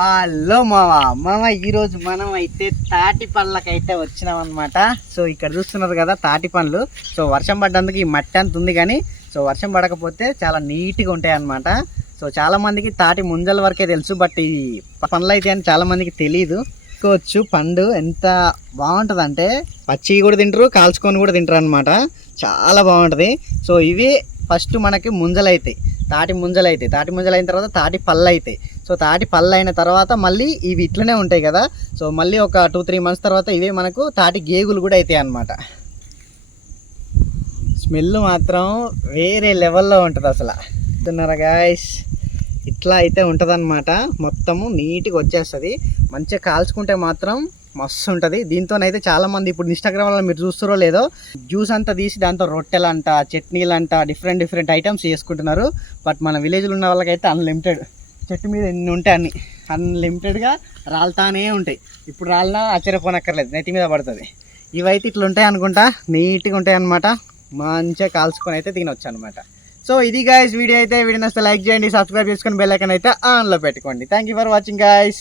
Hello మామ మామ ఈరోజు మనం అయితే తాటి పళ్ళకైతే వచ్చినాం అనమాట సో ఇక్కడ చూస్తున్నారు కదా తాటి పండ్లు. సో వర్షం పడ్డందుకు ఈ మట్టి అంత ఉంది కానీ సో వర్షం పడకపోతే చాలా నీట్గా ఉంటాయి అనమాట సో చాలామందికి తాటి ముంజల వరకే తెలుసు బట్ ఈ పండ్లు అయితే అని చాలామందికి తెలియదు తీసుకోవచ్చు పండు ఎంత బాగుంటుంది అంటే పచ్చి కూడా తింటారు కాల్చుకొని కూడా తింటారు అనమాట చాలా బాగుంటుంది. సో ఇవి ఫస్ట్ మనకి ముంజలు అవుతాయి తాటి ముంజలు అవుతాయి తాటి ముంజలు అయిన తర్వాత తాటి పళ్ళు అవుతాయి సో తాటి పళ్ళు అయిన తర్వాత మళ్ళీ ఇవి ఇట్లనే ఉంటాయి కదా. సో మళ్ళీ ఒక టూ త్రీ మంత్స్ తర్వాత ఇవే మనకు తాటి గేగులు కూడా అవుతాయి అన్నమాట. స్మెల్ మాత్రం వేరే లెవెల్లో ఉంటుంది అసలు. తిన్నారా గాయస్ ఇట్లా అయితే ఉంటుందన్నమాట. మొత్తము నీట్గా వచ్చేస్తుంది. మంచిగా కాల్చుకుంటే మాత్రం మస్తు ఉంటుంది దీంతోనైతే చాలామంది ఇప్పుడు ఇన్స్టాగ్రామ్లో మీరు చూస్తారో లేదో జ్యూస్ అంతా తీసి దాంతో రొట్టెలంట చట్నీలంట డిఫరెంట్ డిఫరెంట్ ఐటమ్స్ చేసుకుంటున్నారు. బట్ మన విలేజ్లో ఉన్న వాళ్ళకైతే అన్లిమిటెడ్ చెట్టు మీద ఎన్ని ఉంటాయి అన్ని? అన్లిమిటెడ్గా రాలుతానే ఉంటాయి. ఇప్పుడు రాలినా ఆశ్చర్యపోనక్కర్లేదు. నెత్తి మీద పడుతుంది. ఇవైతే ఇట్లా ఉంటాయి అనుకుంటా. నీట్గా ఉంటాయి అనమాట మంచిగా కాల్చుకొని అయితే తినొచ్చు అనమాట సో ఇది గాయస్ వీడియో అయితే. వీడియో నచ్చితే లైక్ చేయండి సబ్స్క్రైబ్ చేసుకొని బెల్ ఐకన్ అయితే ఆన్లో పెట్టుకోండి. Thank you for watching guys